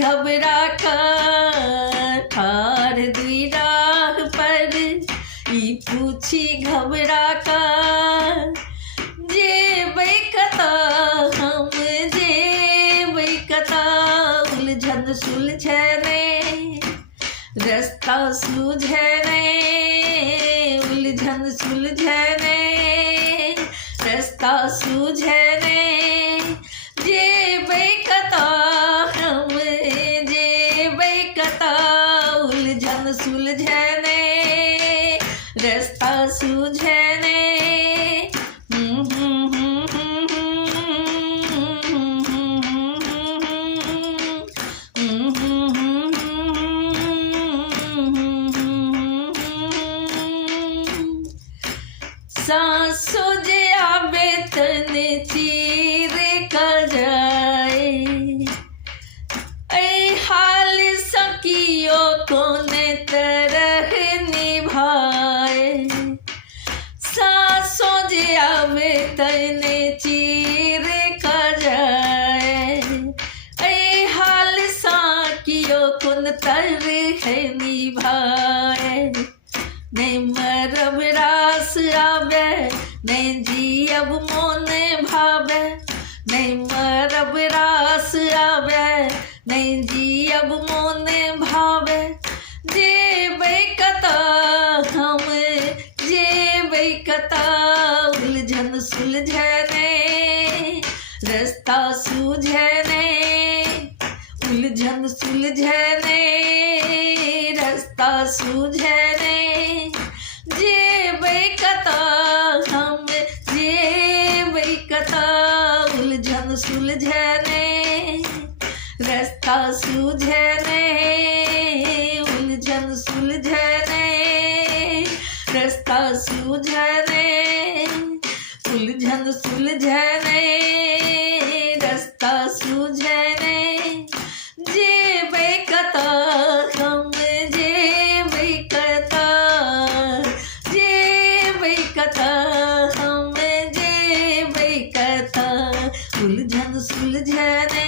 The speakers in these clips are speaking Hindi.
घबरा कर ठार दुई राह पर ई पूछी घबरा कर जेबै कता हम जेबै कता उलझन सुलझे ने रास्ता सूझे ने उलझन सुलझे ने रास्ता सूझे ने जेबै कता हम जेबै कता उलझन सुलझे ने रास्ता सूझे ने सांसों जे आवे तन चीर कर जाए ऐ हाल सकियो कोने तरह निभाए सांसों जे आवे तन चीर कर जाए ऐ हाल सकियो कोन तरह निभाए नहीं मरब रास आवे नहीं जियब मोने भावे नहीं मरब रास आवे नहीं जियब मोने भावे जेबै कता हम जेबै कता उलझन सुलझे ने रास्ता सूझे ने उलझन सुलझे ने रास्ता सूझे ने जेबै कता हम जेबै कता उलझन सुलझे ने रास्ता सूझे ने उलझन सुलझे ने रास्ता सूझे ने उलझन सुलझे ने रास्ता सूझे ने जेबै कता हम जेबै कता कता हम जेबै कता उलझन सुलझे ने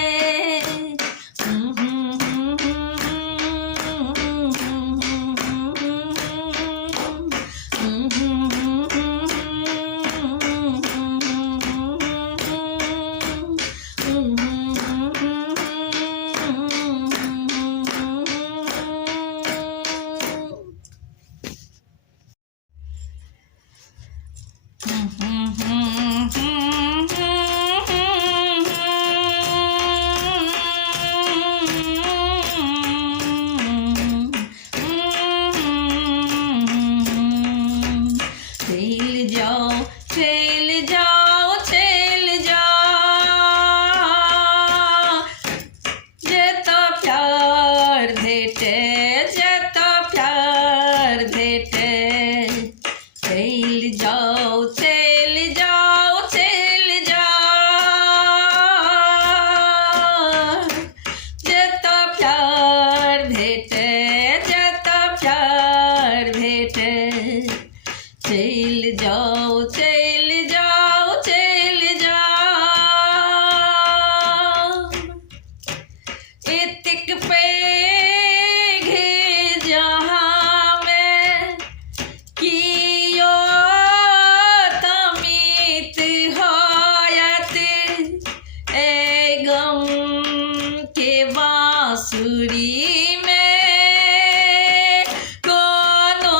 बांसुरी में कोनो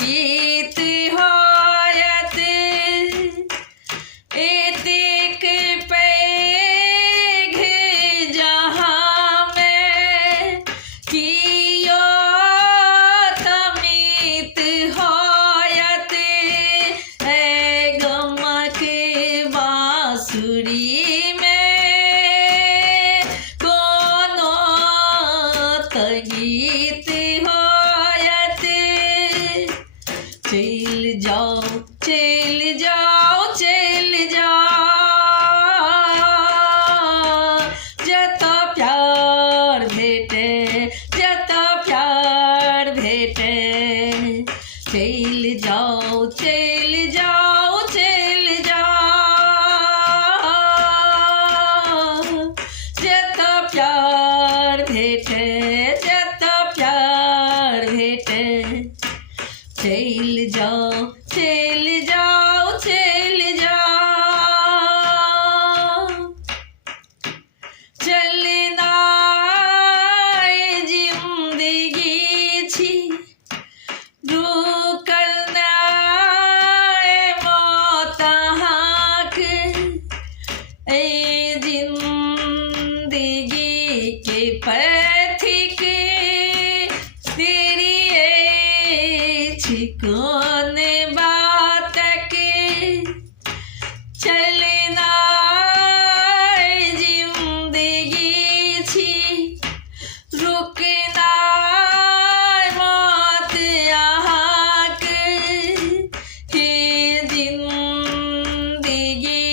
गीत होयत एतिक पैघ जहाँ में कियो तमित होयत है गमक बांसुरी गीत होयत चल जाओ चल जाओ चल जाओ जत प्यार भेटे जत प्यार भेटे चल जाओ चल जाओ चल जाओ जत प्यार पथिक तेरी कौन बात के चलना जिंदगी छी रुकना मौत यहाँ के हे जिंदगी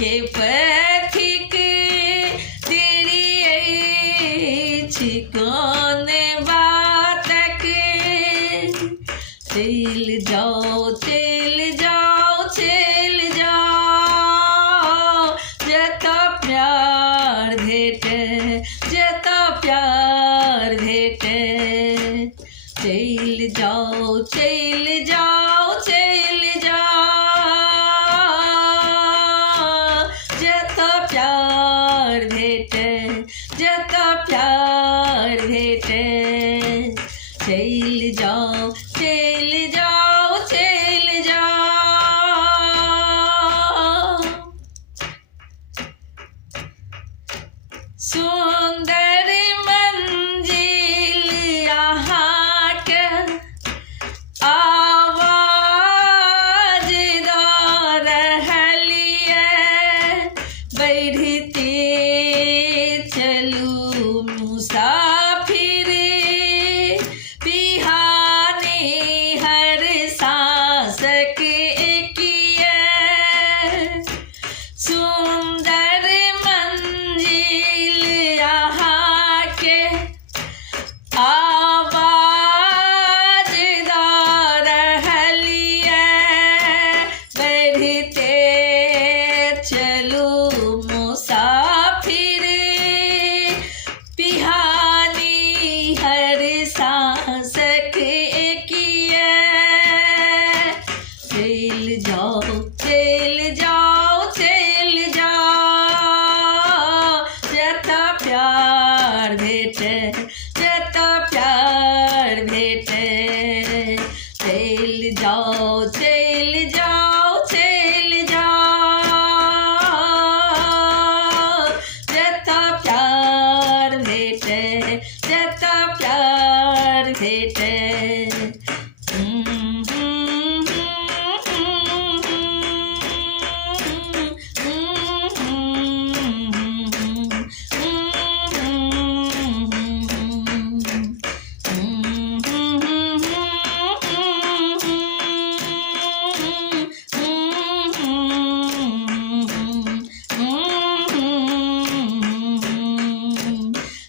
के पथिक तेरी कौन बात के चल जाओ चल जाओ चल जाओ जता प्यार भेटे जता प्यार भेटे चल जाओ चल जाओ चल जाओ जता प्यार भेटे जता प्यार भेटे चल जाओ चल जाओ चल जाओ सुंदर मंजिल यहाँ के आवाज दो रहलिए बढ़ते चलू मुसाफिर पिहाने हर सांस के किए सुंदर मंजिल यहाँ के आवाज दो रहलिए बढ़ते चलू मुसाफिर पिहानी हर सांस के किए चल जाओ चल जाओ चल जाओ जता प्यार भेटे जता प्यार भेटे चल जाओ चल जाओ चल जाओ जता प्यार भेटे जता प्यार भेटे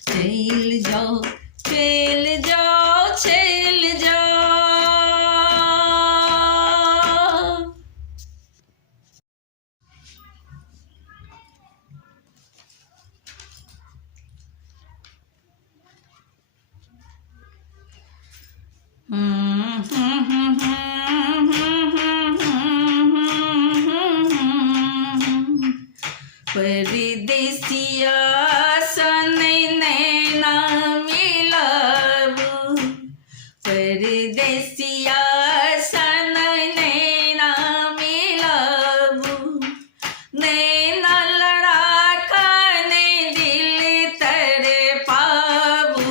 चल जाओ चल जाओ चल जाओ परदेसिया सन नैना मिलाबू परदेसिया सन नैना मिलाबू नैना लड़ा खाने दिल तर पाबू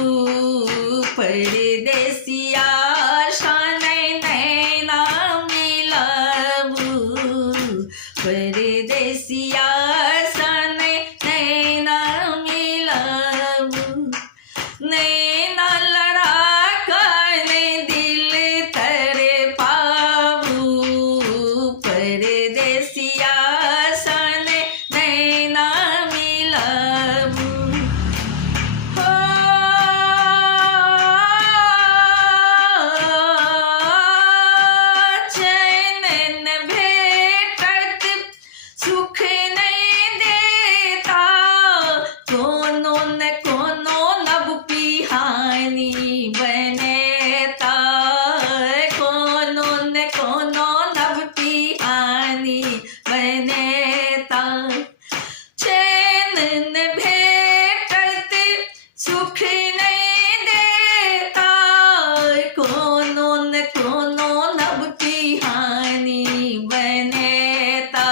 परदेसिया सन नैना मिलाबू परदेसिया नैना लड़ा करने दिल तर पाबू परदेसिया सन नैना मिलाबू हो चैन न भेटत सुख नहीं देता कोनो न कोनो नब पिहानी बनेता कोनो न कोनो नब पिहानी बनेता चैन न भेटत सुख नहीं देता कोनो न कोनो नब पिहानी बनेता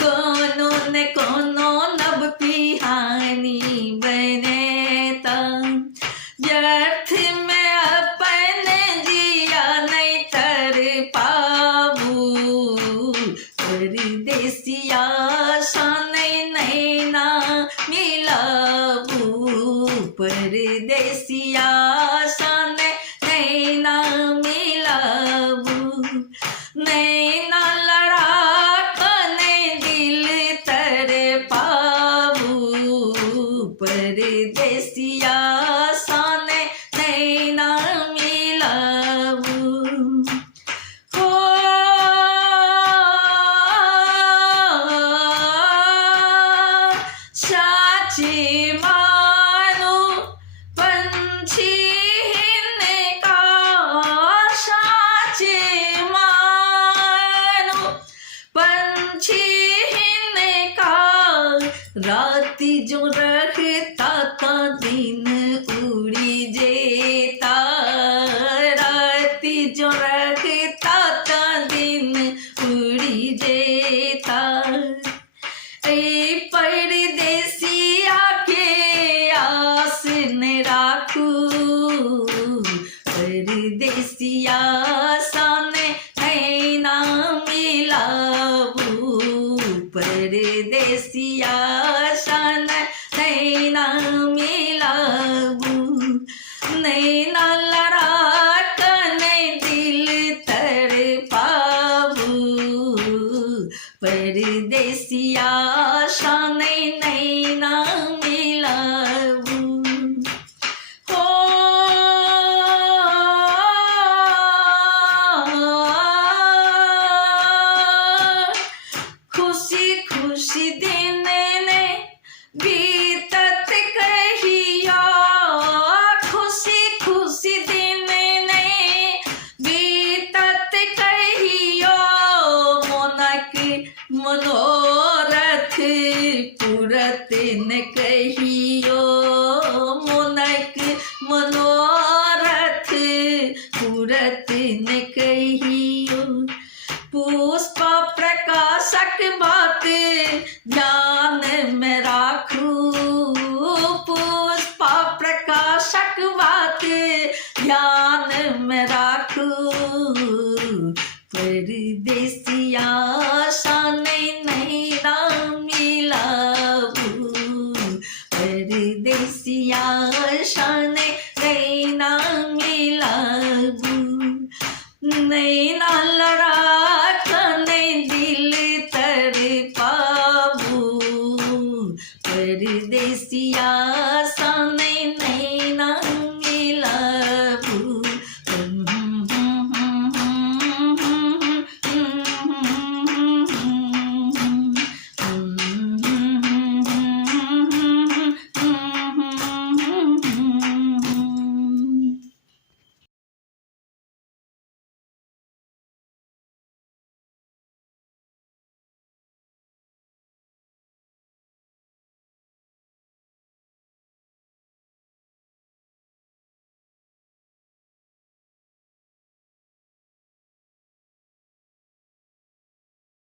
कोनो न कोनो नब पिहानी बनेता अपने तन व्यर्थ में अपने जिया नहीं तर पाबू परदेसिया शाने नैना मिलाबू परदेसिया शाने नैना मिलाबू नैना लड़ा कने दिल तर पाबू परदेसिया शाने नैना मिलाबू हो साचे मानो पंछी का साचे मानो पंछी का राती जो रहता था दिन उड़ी जेता राती जो रहता था दिन उड़ी जेता ए परदेसिया के आस न राखू परदेसिया साने नैना मिलाबू परदेसिया साने नैना मिलाबू नैना लड़ा कने दिल तर पाबू परदेसिया शाने नैना मिलाबू हो खुशी खुशी दिन ने बीतत कहिया खुशी खुशी दिन ने बीतत कहियो मोनक मनोरथ पूरत न कहियो मोनक मनोरथ पूरत न कहियो पुष्प प्रकाशक बात ध्यान में राखू पुष्प प्रकाशक बात ध्यान में राखू परदेसिया शाने नैना मिलाबू परदेसिया शाने नैना मिलाबू नैना लड़ा